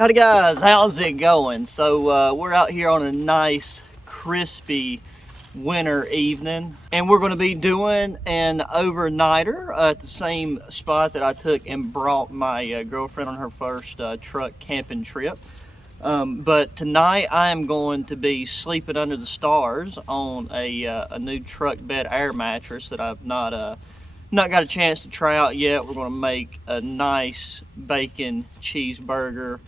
Howdy guys, how's it going? So we're out here on a nice crispy winter evening, and we're going to be doing an overnighter at the same spot that I took and brought my girlfriend on her first truck camping trip. But tonight I am going to be sleeping under the stars on a new truck bed air mattress that I've not got a chance to try out yet. We're going to make a nice bacon cheeseburger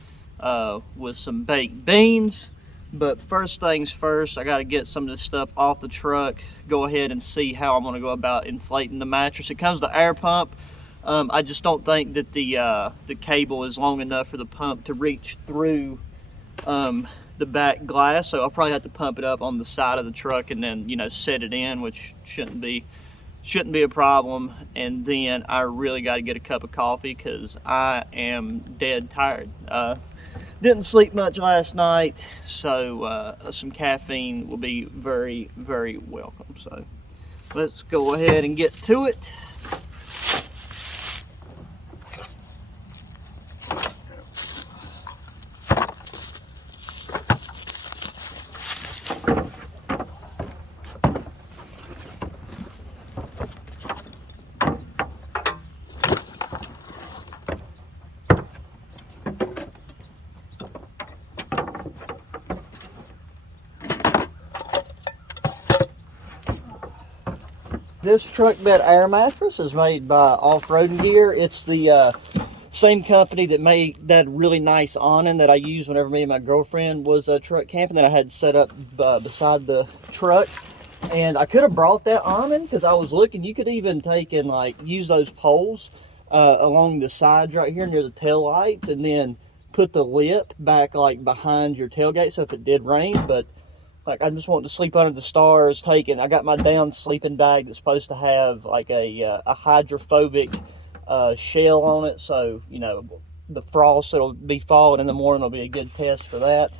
with some baked beans. But first things first, I got to get some of this stuff off the truck, go ahead and see how I'm going to go about inflating the mattress. It comes with the air pump. I just don't think that the cable is long enough for the pump to reach through the back glass, so I'll probably have to pump it up on the side of the truck and then, you know, set it in, which shouldn't be a problem. And then I really got to get a cup of coffee because I am dead tired. Didn't sleep much last night, so some caffeine will be very, very welcome. So let's go ahead and get to it. This truck bed air mattress is made by Off-Roading Gear. It's the same company that made that really nice awning that I use whenever me and my girlfriend was truck camping that I had set up beside the truck. And I could have brought that awning because I was looking. You could even take and like use those poles along the sides right here near the tail lights, and then put the lip back like behind your tailgate so if it did rain. But like, I'm just wanting to sleep under the stars. I got my down sleeping bag that's supposed to have like a hydrophobic shell on it, so you know the frost that'll be falling in the morning will be a good test for that.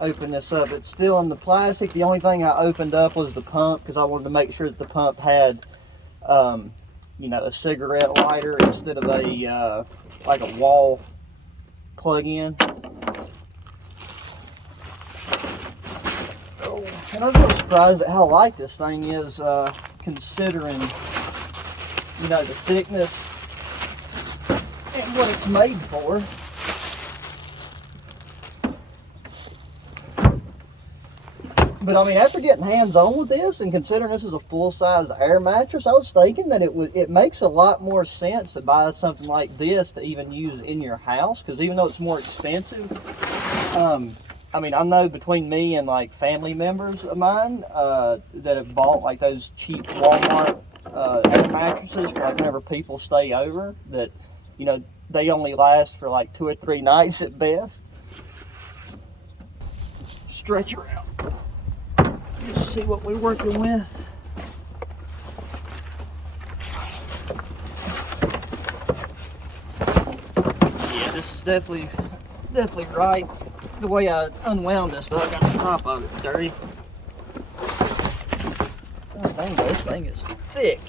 Open this up. It's still in the plastic. The only thing I opened up was the pump because I wanted to make sure that the pump had you know, a cigarette lighter instead of a like a wall plug-in. And I'm really surprised at how light this thing is, considering, you know, the thickness and what it's made for. But I mean, after getting hands-on with this and considering this is a full-size air mattress, I was thinking that it makes a lot more sense to buy something like this to even use in your house, because even though it's more expensive, I mean, I know between me and like family members of mine that have bought like those cheap Walmart air mattresses for like whenever people stay over, that, you know, they only last for like 2 or 3 nights at best. Stretch her out. Just see what we're working with. Yeah, this is definitely right. The way I unwound this stuff, I got the top of it dirty. God dang, this thing is thick.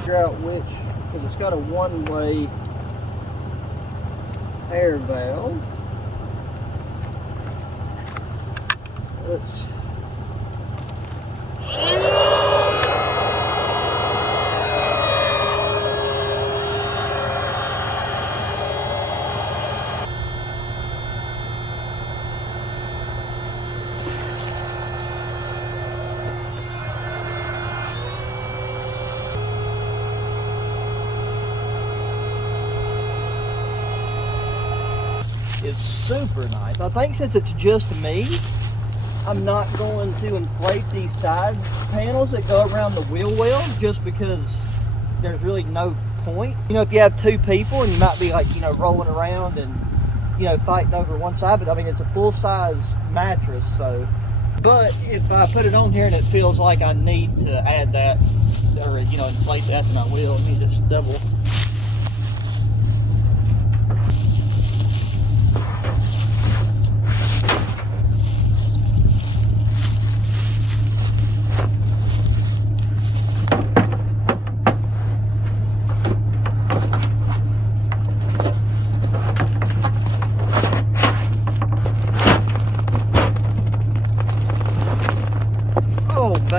Figure out which, because it's got a one-way air valve. Let's it's super nice. I think since it's just me, I'm not going to inflate these side panels that go around the wheel well, just because there's really no point. You know, if you have 2 people and you might be like, you know, rolling around and, you know, fighting over one side, but I mean, it's a full-size mattress, so. But if I put it on here and it feels like I need to add that, or, you know, inflate that, then I will. Let me just double.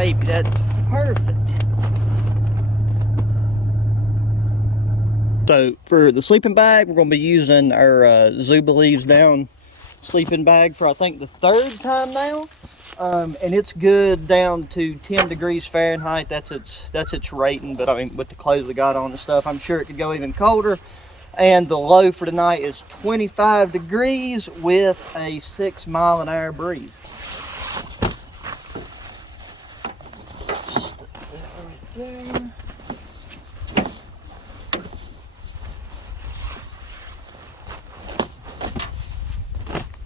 baby, that's perfect. So for the sleeping bag, we're going to be using our Zoo Believes Down sleeping bag for I think the 3rd time now. And it's good down to 10 degrees Fahrenheit. That's its rating, but I mean with the clothes we got on and stuff, I'm sure it could go even colder. And the low for tonight is 25 degrees with a 6-mile-an-hour breeze. Stick that right there.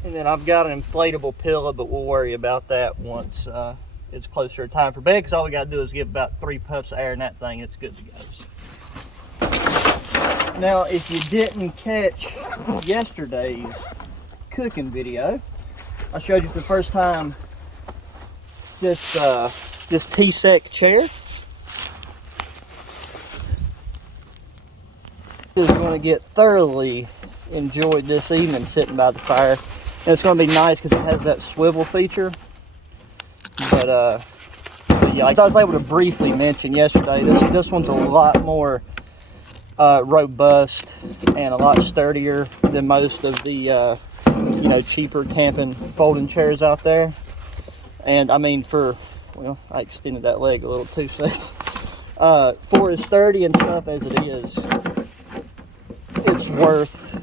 And then I've got an inflatable pillow, but we'll worry about that once it's closer to time for bed, because all we got to do is give about 3 puffs of air in that thing, it's good to go. Now, if you didn't catch yesterday's cooking video, I showed you for the first time this T-Sec chair. Is going to get thoroughly enjoyed this evening sitting by the fire. And it's going to be nice because it has that swivel feature. But yeah, I was able to briefly mention yesterday, this one's a lot more robust and a lot sturdier than most of the you know, cheaper camping folding chairs out there. And I mean, well, I extended that leg a little too soon. For as sturdy and stuff as it is, it's worth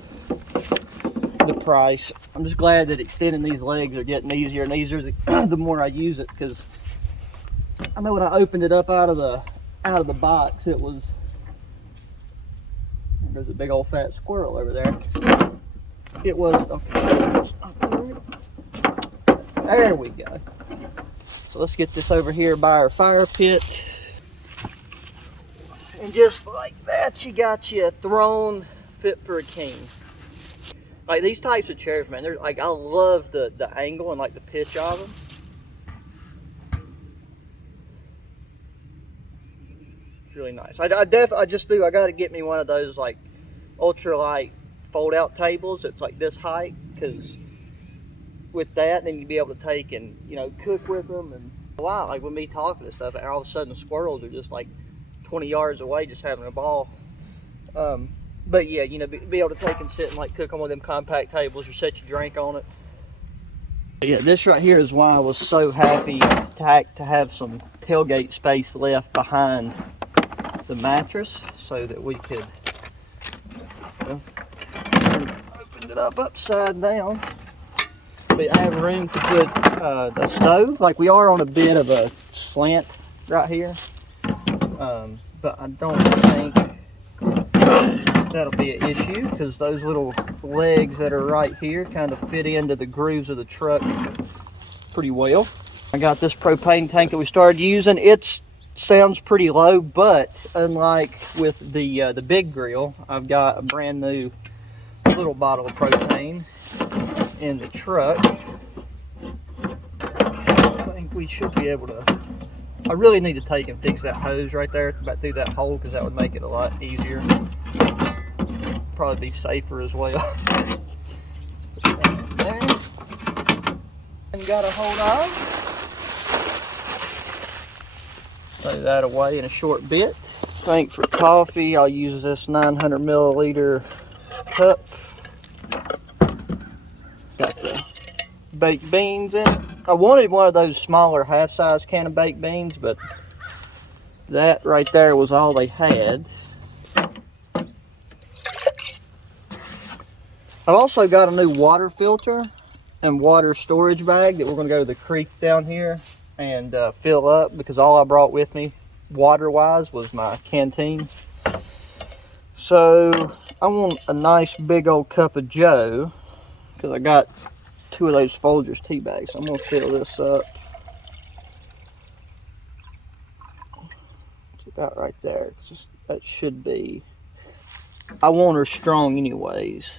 the price. I'm just glad that extending these legs are getting easier and easier the more I use it, because I know when I opened it up out of the box, it was, there's a big old fat squirrel over there. It was, okay, there we go. So let's get this over here by our fire pit. And just like that, you got you a throne fit for a king. Like these types of chairs, man, they're like, I love the angle and like the pitch of them. Really nice. I gotta get me one of those like ultralight fold out tables. It's like this height, because with that, then you'd be able to take and, you know, cook with them. And wow, like with me talking and stuff, and all of a sudden the squirrels are just like 20 yards away just having a ball. But yeah, you know, be able to take and sit and like cook on one of them compact tables or set your drink on it. But yeah, this right here is why I was so happy to have some tailgate space left behind the mattress, so that we could, well, open it up upside down. But I have room to put a stove. Like we are on a bit of a slant right here, but I don't think that'll be an issue, because those little legs that are right here kind of fit into the grooves of the truck pretty well. I got this propane tank that we started using. It sounds pretty low, but unlike with the big grill, I've got a brand new little bottle of propane in the truck. I think we should be able to. I really need to take and fix that hose right there, about through that hole, because that would make it a lot easier. Probably be safer as well. There. And got a hold on. Throw that away in a short bit. I think for coffee, I'll use this 900 milliliter cup. Got the baked beans in it. I wanted one of those smaller half-size can of baked beans, but that right there was all they had. I've also got a new water filter and water storage bag that we're going to go to the creek down here and fill up, because all I brought with me water-wise was my canteen. So I want a nice big old cup of joe, because I got 2 of those Folgers tea bags. So I'm going to fill this up. It's about right there. That should be. I want her strong anyways.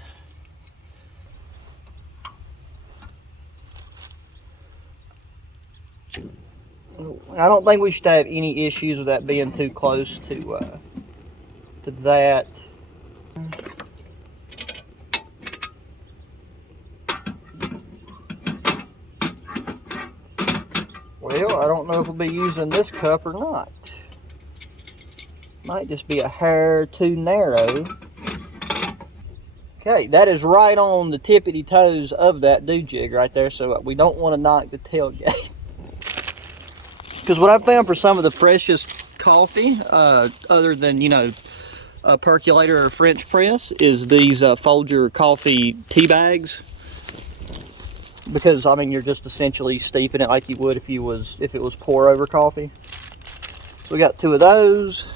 I don't think we should have any issues with that being too close to that. Well, I don't know if we'll be using this cup or not. Might just be a hair too narrow. Okay, that is right on the tippity toes of that do jig right there, so we don't want to knock the tailgate. Because what I found for some of the freshest coffee, other than, you know, a percolator or French press, is these Folger coffee tea bags. Because I mean, you're just essentially steeping it like you would if it was pour over coffee. So we got 2 of those,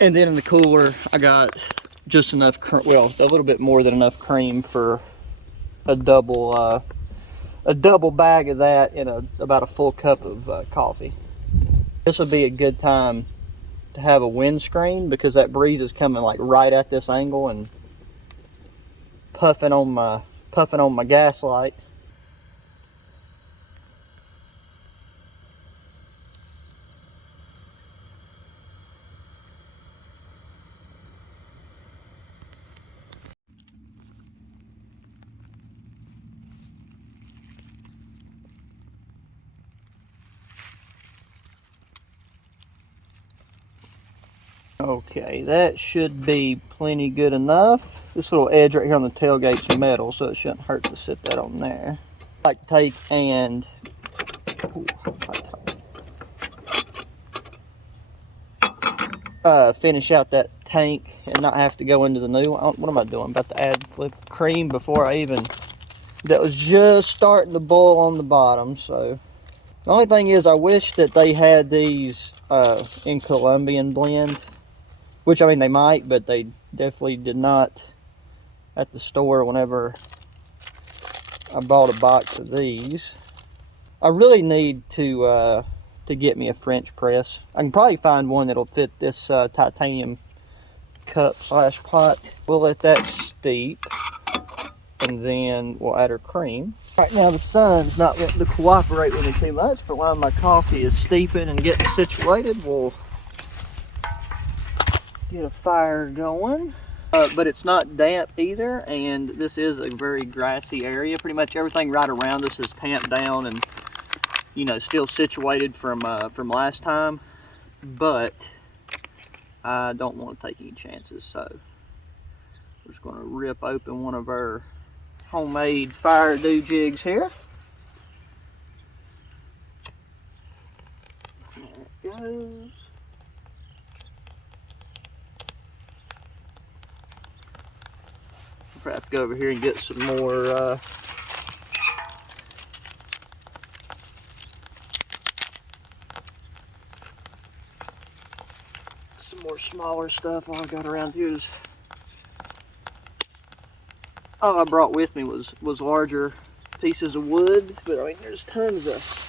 and then in the cooler I got just enough, well, a little bit more than enough cream for a double bag of that and about a full cup of coffee. This would be a good time to have a windscreen because that breeze is coming like right at this angle and puffing on my gas light. Okay, that should be plenty good enough. This little edge right here on the tailgate's metal, so it shouldn't hurt to sit that on there. I like to take and finish out that tank and not have to go into the new one. What am I doing? I'm about to add whipped cream before I even... That was just starting to boil on the bottom, so... The only thing is I wish that they had these in Colombian blend. Which, I mean, they might, but they definitely did not at the store whenever I bought a box of these. I really need to get me a French press. I can probably find one that'll fit this titanium cup / pot. We'll let that steep, and then we'll add our cream. Right now the sun's not wanting to cooperate with me too much, but while my coffee is steeping and getting situated, we'll get a fire going. But it's not damp either, and this is a very grassy area. Pretty much everything right around us is tamped down and, you know, still situated from last time. But I don't want to take any chances, so we're just going to rip open one of our homemade fire do jigs here. There it goes. I'll have to go over here and get some more smaller stuff. All I got around here is, all I brought with me was larger pieces of wood, but I mean there's tons of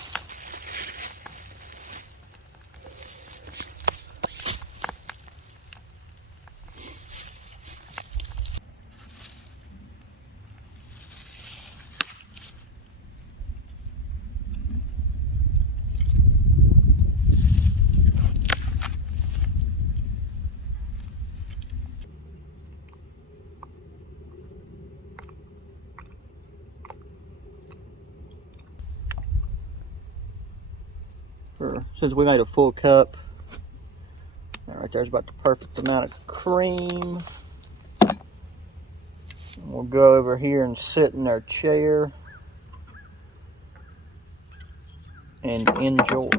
since we made a full cup. That right there's about the perfect amount of cream. And we'll go over here and sit in our chair and enjoy.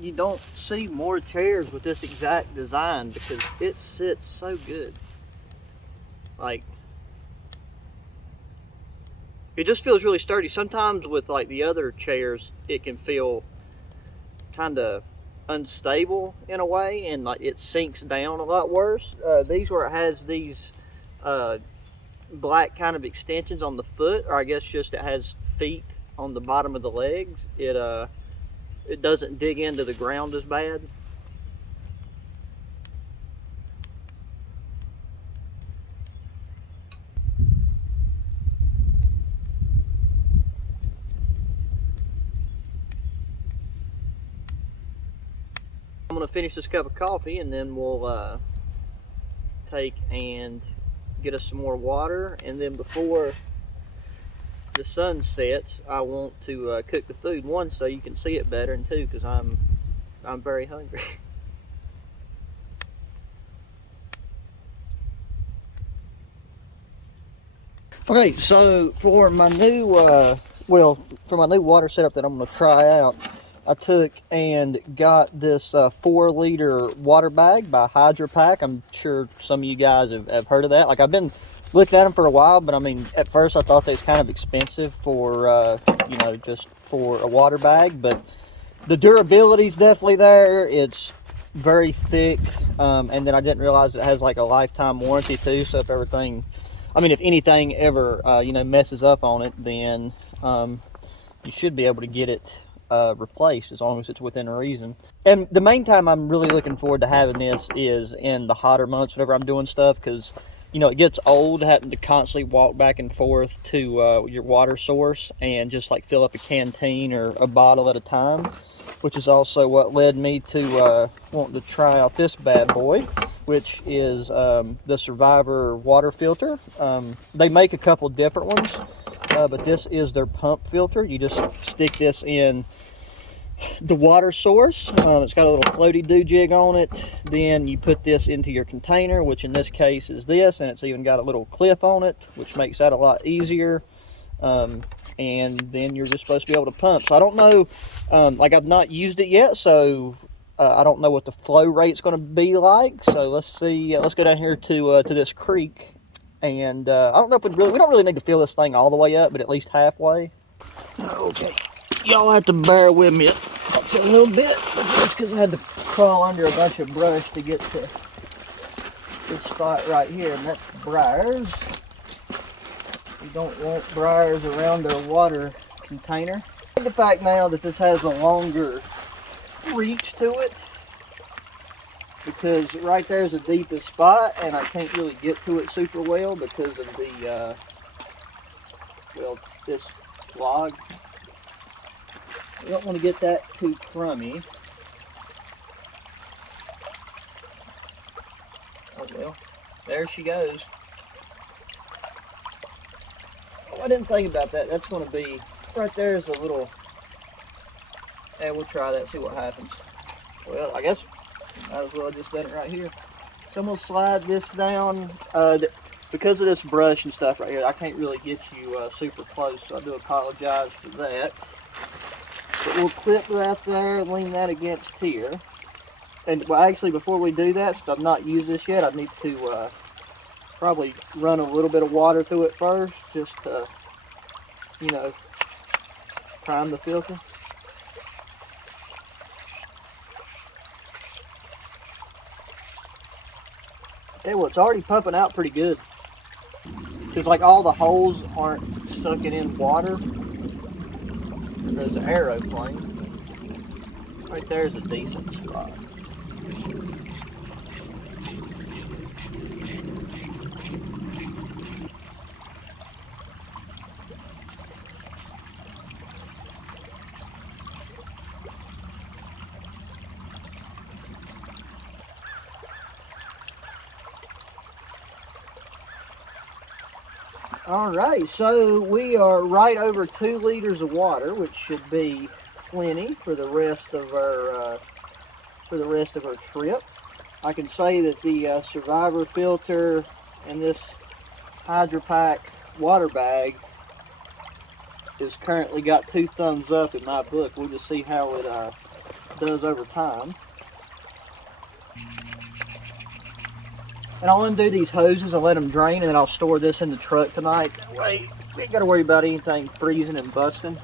You don't see more chairs with this exact design because it sits so good. Like, it just feels really sturdy. Sometimes with like the other chairs, it can feel kind of unstable in a way, and like it sinks down a lot worse. These, where it has these black kind of extensions on the foot, or I guess just it has feet on the bottom of the legs, it doesn't dig into the ground as bad. I'm going to finish this cup of coffee, and then we'll take and get us some more water, and then before the sun sets, I want to cook the food, one, so you can see it better, and two, because I'm very hungry. Okay, so for my new for my new water setup that I'm going to try out, I took and got this 4-liter water bag by Hydro Pack. I'm sure some of you guys have heard of that. Like, I've been looking at them for a while, but I mean, at first I thought they was kind of expensive for you know, just for a water bag, but the durability is definitely there. It's very thick, and then I didn't realize it has like a lifetime warranty too, so if everything, I mean, if anything ever you know, messes up on it, then you should be able to get it replaced as long as it's within reason. And the main time I'm really looking forward to having this is in the hotter months whenever I'm doing stuff, because you know, it gets old having to constantly walk back and forth to your water source and just like fill up a canteen or a bottle at a time, which is also what led me to wanting to try out this bad boy, which is the Survivor water filter. They make a couple different ones, but this is their pump filter. You just stick this in the water source. It's got a little floaty do-jig on it. Then you put this into your container, which in this case is this, and it's even got a little clip on it, which makes that a lot easier. And then you're just supposed to be able to pump. So I don't know, like, I've not used it yet, so I don't know what the flow rate's going to be like. So let's see. Let's go down here to this creek, and I don't know if we don't really need to fill this thing all the way up, but at least halfway. Okay, y'all have to bear with me a little bit, just because I had to crawl under a bunch of brush to get to this spot right here, and that's briars. You don't want briars around a water container. The fact now that this has a longer reach to it, because right there is the deepest spot, and I can't really get to it super well because of the well, this log. We don't want to get that too crummy. Oh well, there she goes. Oh, I didn't think about that. That's going to be, right there is a little, yeah, we'll try that, see what happens. Well, I guess might as well have just done it right here. So I'm going to slide this down. Because of this brush and stuff right here, I can't really get you super close, so I do apologize for that. But we'll clip that there, lean that against here. And well, actually, before we do that, since I've not used this yet, I need to probably run a little bit of water through it first, just to, you know, prime the filter. Okay, well, it's already pumping out pretty good. Because, like, all the holes aren't sucking in water. There's an aeroplane. Right there's a decent spot. Alright, so we are right over 2 liters of water, which should be plenty for the rest of our trip. I can say that the Survivor filter and this Hydro Pack water bag is currently got 2 thumbs up in my book. We'll just see how it does over time. And I'll undo these hoses and let them drain, and then I'll store this in the truck tonight. That way, we ain't got to worry about anything freezing and busting.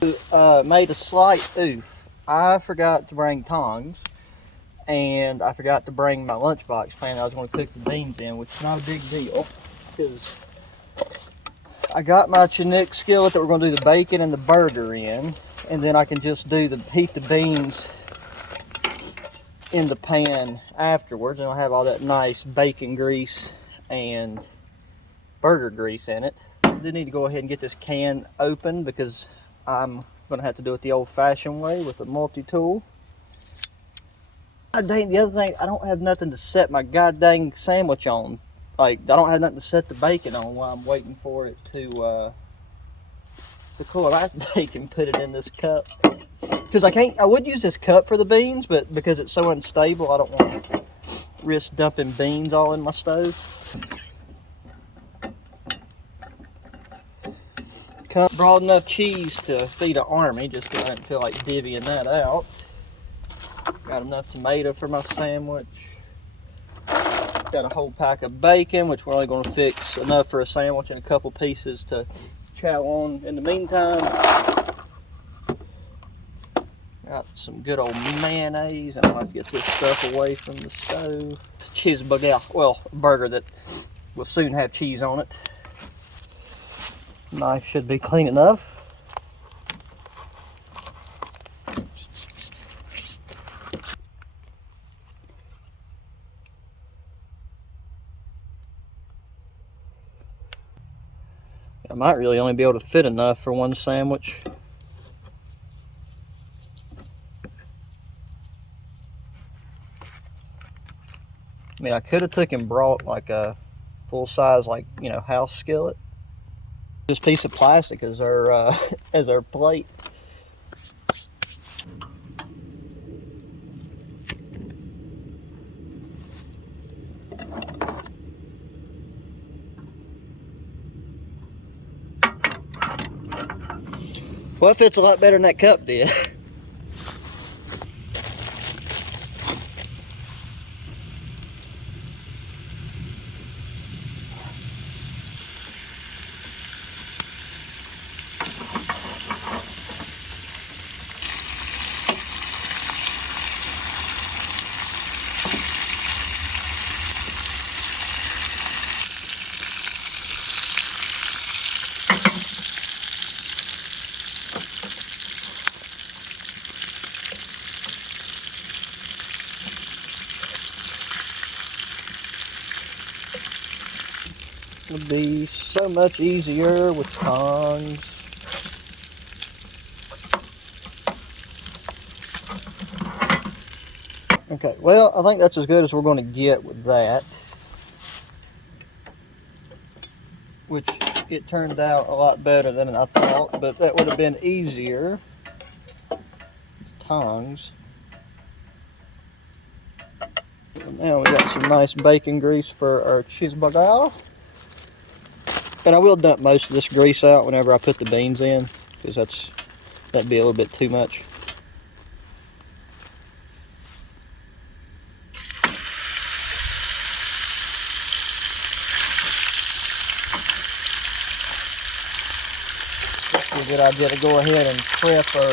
Made a slight oof. I forgot to bring tongs, and I forgot to bring my lunchbox pan I was going to cook the beans in, which is not a big deal, because I got my Chinook skillet that we're going to do the bacon and the burger in, and then I can just do heat the beans in the pan afterwards, and I'll have all that nice bacon grease and burger grease in it. I do need to go ahead and get this can open because I'm going to have to do it the old-fashioned way with a multi-tool. The other thing, I don't have nothing to set my goddamn sandwich on. Like, I don't have nothing to set the bacon on while I'm waiting for it to the cooler take and put it in this cup. Because I would use this cup for the beans, but because it's so unstable, I don't want to risk dumping beans all in my stove. Broad enough cheese to feed an army, just because I didn't feel like divvying that out. Got enough tomato for my sandwich. Got a whole pack of bacon, which we're only going to fix enough for a sandwich and a couple pieces to chow on in the meantime. Got some good old mayonnaise. I'm going to have to get this stuff away from the stove. Cheeseburger, well, a burger that will soon have cheese on it. Knife should be clean enough. I might really only be able to fit enough for one sandwich. I mean, I could have took and brought like a full size, like, you know, house skillet. This piece of plastic as our as our plate. Well, it fits a lot better than that cup did. Would be so much easier with tongs. Okay, well, I think that's as good as we're going to get with that. Which it turned out a lot better than I thought, but that would have been easier with tongs. And now we got some nice bacon grease for our cheeseburger. And I will dump most of this grease out whenever I put the beans in, because that'd be a little bit too much. It's a good idea to go ahead and prep our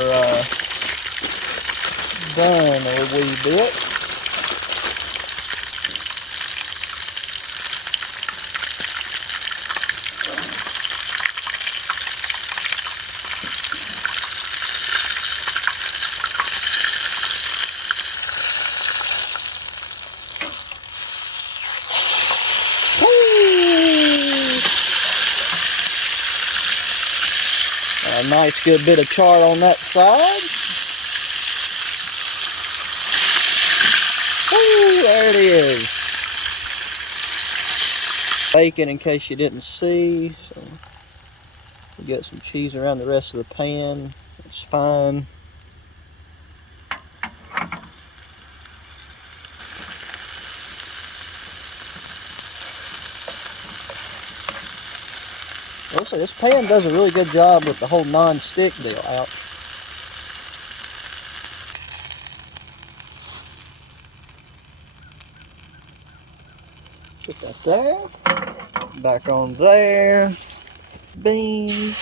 bun a wee bit. A nice good bit of char on that side. Ooh, there it is. Bacon in case you didn't see. So we got some cheese around the rest of the pan. It's fine. Also, this pan does a really good job with the whole non-stick deal out. Put that there. Back on there. Beans.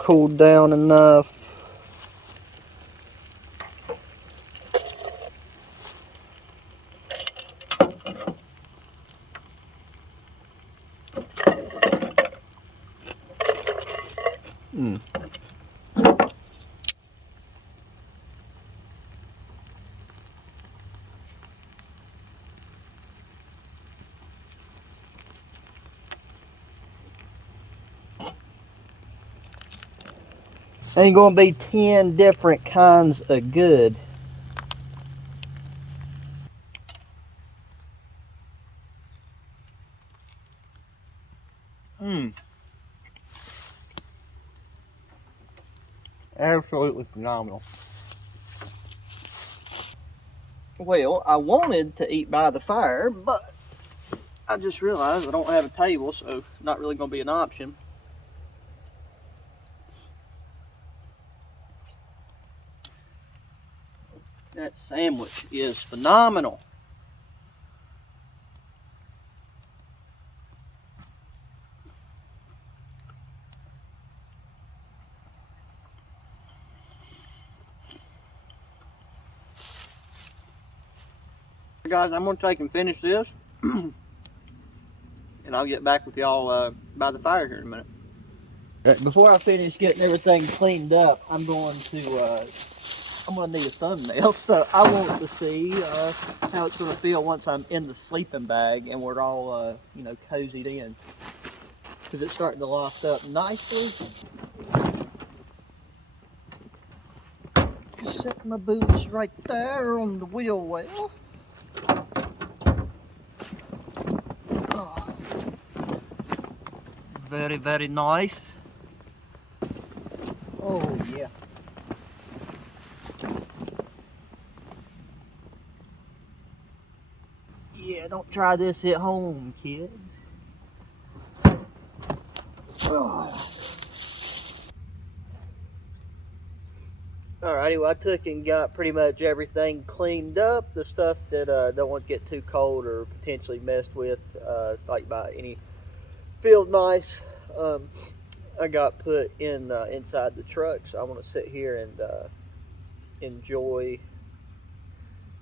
Cooled down enough. Ain't gonna be 10 different kinds of good. Absolutely phenomenal. Well, I wanted to eat by the fire, but I just realized I don't have a table, so not really going to be an option. That sandwich is phenomenal. Guys, I'm going to take and finish this, and I'll get back with y'all by the fire here in a minute. Before I finish getting everything cleaned up, I'm going to need a thumbnail, so I want to see how it's going to feel once I'm in the sleeping bag and we're all, cozied in. Because it's starting to loft up nicely. Just set my boots right there on the wheel well. Oh. Very, very nice. Oh, yeah. Yeah, don't try this at home, kids. Oh. Alrighty, well I took and got pretty much everything cleaned up. The stuff that don't want to get too cold or potentially messed with, like by any field mice, I got put in inside the truck. So I want to sit here and enjoy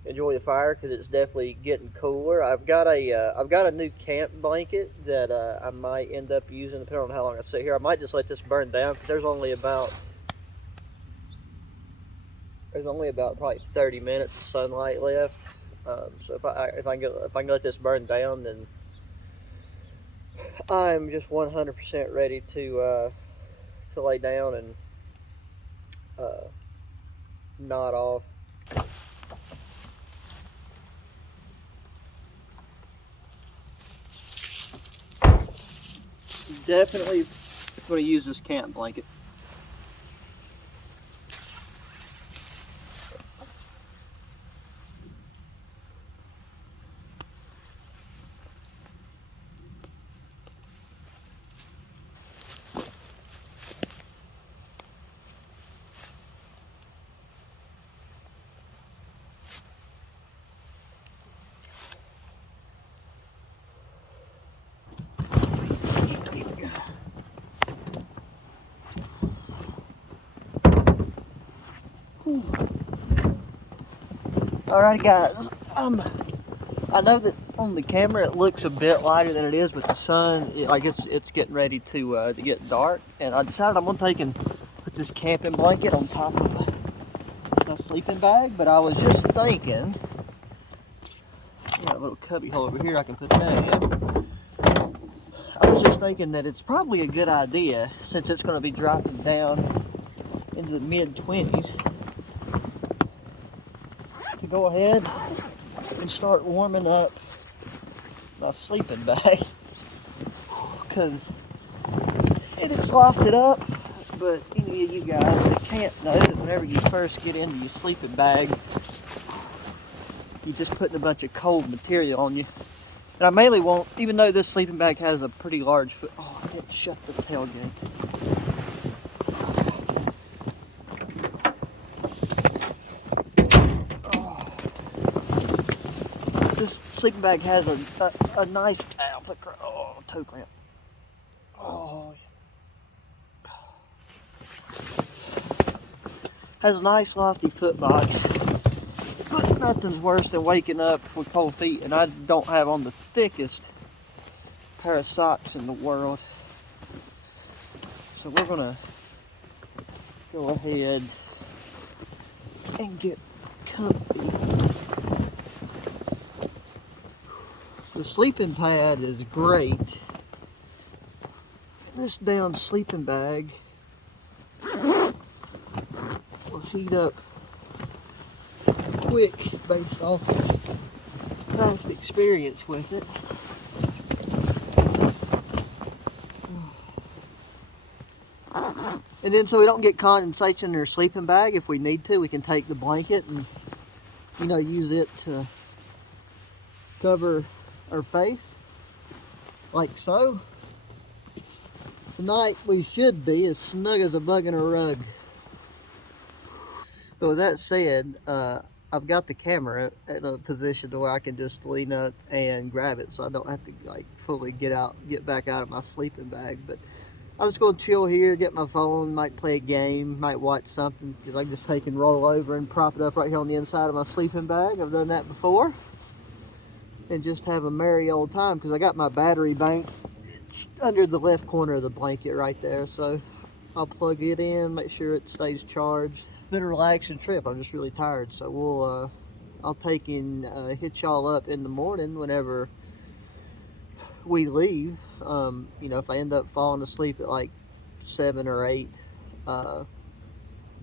the fire because it's definitely getting cooler. I've got a new camp blanket that I might end up using depending on how long I sit here. I might just let this burn down because there's only about probably 30 minutes of sunlight left. So if I can let this burn down, then I'm just 100% ready to lay down and nod off. Definitely going to use this camp blanket. Alright guys, I know that on the camera it looks a bit lighter than it is, but the sun, it's getting ready to get dark, and I decided I'm going to take and put this camping blanket on top of my sleeping bag. But I was just thinking, got a little cubby hole over here I can put that in. I was just thinking that it's probably a good idea, since it's going to be dropping down into the mid-20s, to go ahead and start warming up my sleeping bag, because it is lofted up. But any of you guys that can't know that whenever you first get into your sleeping bag, you're just putting a bunch of cold material on you. And I mainly won't, even though this sleeping bag has a pretty large foot. Oh, I didn't shut the tailgate. This sleeping bag has a nice toe cramp. Oh, yeah. Has a nice lofty foot box, but nothing's worse than waking up with cold feet, and I don't have on the thickest pair of socks in the world. So we're gonna go ahead and get comfy. The sleeping pad is great. This down sleeping bag will heat up quick based off past experience with it. And then so we don't get condensation in our sleeping bag, if we need to, we can take the blanket and, you know, use it to cover our face, like so. Tonight we should be as snug as a bug in a rug. But with that said, I've got the camera in a position to where I can just lean up and grab it, so I don't have to like fully get back out of my sleeping bag. But I'm just going to chill here, get my phone, might play a game, might watch something, because I can just take and roll over and prop it up right here on the inside of my sleeping bag. I've done that before. And just have a merry old time, because I got my battery bank under the left corner of the blanket right there. So I'll plug it in, make sure it stays charged. Been a relaxing trip. I'm just really tired, so I'll take and hit y'all up in the morning whenever we leave. You know, if I end up falling asleep at like 7 or 8,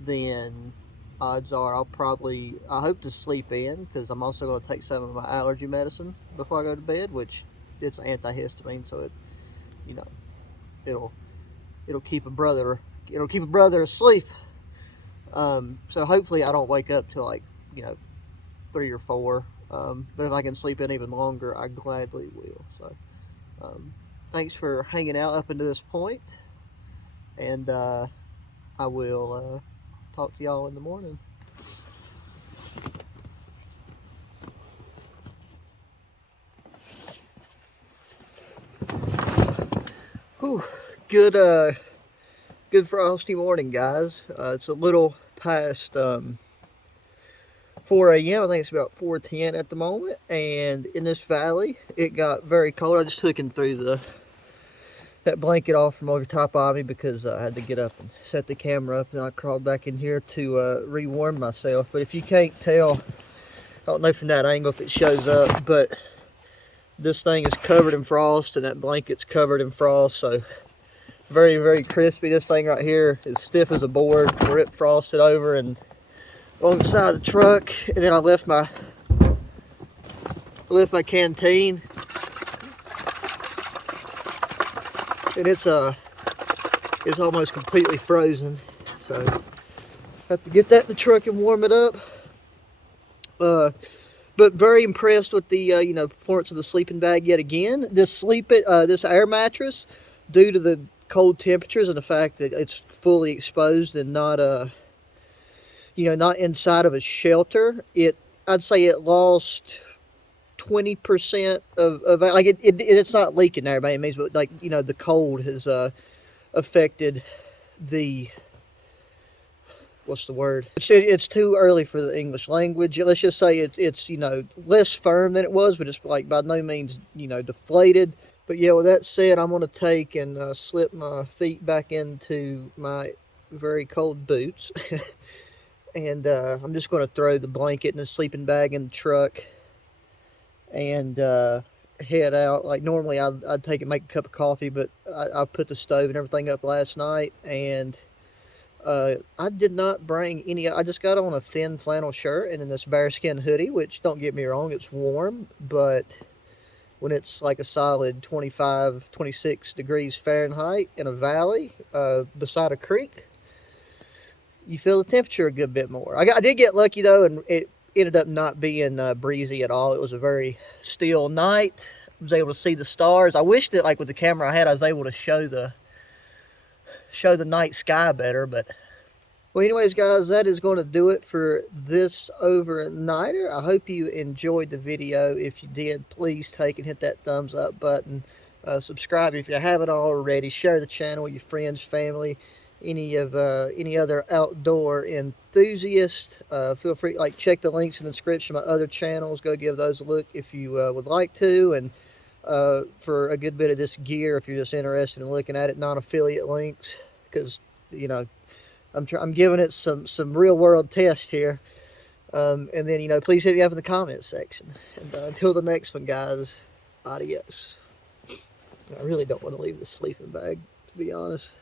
then odds are I hope to sleep in, because I'm also going to take some of my allergy medicine before I go to bed, which it's antihistamine, so it, you know, it'll keep a brother asleep. So hopefully I don't wake up till like, you know, 3 or 4. But if I can sleep in even longer, I gladly will. So thanks for hanging out up until this point, and I will talk to y'all in the morning. Whew, good frosty morning, guys. It's a little past 4 a.m. I think it's about 4:10 at the moment, and in this valley it got very cold. I just took and threw that blanket off from over top of me because I had to get up and set the camera up, and I crawled back in here to re-warm myself. But if you can't tell, I don't know from that angle if it shows up, but this thing is covered in frost and that blanket's covered in frost, so very, very crispy. This thing right here is stiff as a board where it frosted over and on the side of the truck. And then I left my canteen, and it's almost completely frozen, so I have to get that in the truck and warm it up. But very impressed with the you know, performance of the sleeping bag yet again. This air mattress, due to the cold temperatures and the fact that it's fully exposed and not you know, not inside of a shelter, I'd say it lost 20% of like it's not leaking there by any means, but like, you know, the cold has affected the, what's the word? It's too early for the English language. Let's just say it's, you know, less firm than it was, but it's like by no means, you know, deflated. But yeah, with that said, I'm going to take and slip my feet back into my very cold boots. And I'm just going to throw the blanket and the sleeping bag in the truck and head out. Like normally I'd take and make a cup of coffee, but I put the stove and everything up last night, and I did not bring any. I just got on a thin flannel shirt and then this bearskin hoodie, which, don't get me wrong, it's warm, but when it's like a solid 25, 26 degrees Fahrenheit in a valley beside a creek, you feel the temperature a good bit more. I did get lucky though, and it ended up not being breezy at all. It was a very still night. I was able to see the stars. I wish that, like, with the camera I had, I was able to show the night sky better. But well, anyways, guys, that is going to do it for this overnighter. I hope you enjoyed the video. If you did, please take and hit that thumbs up button. Subscribe if you haven't already. Share the channel with your friends, family, any other outdoor enthusiast. Feel free, like, check the links in the description of my other channels. Go give those a look if you would like to. And for a good bit of this gear, if you're just interested in looking at it, non-affiliate links, because, you know, I'm giving it some real world tests here. And then, you know, please hit me up in the comments section. And until the next one, guys, adios. I really don't want to leave the sleeping bag, to be honest.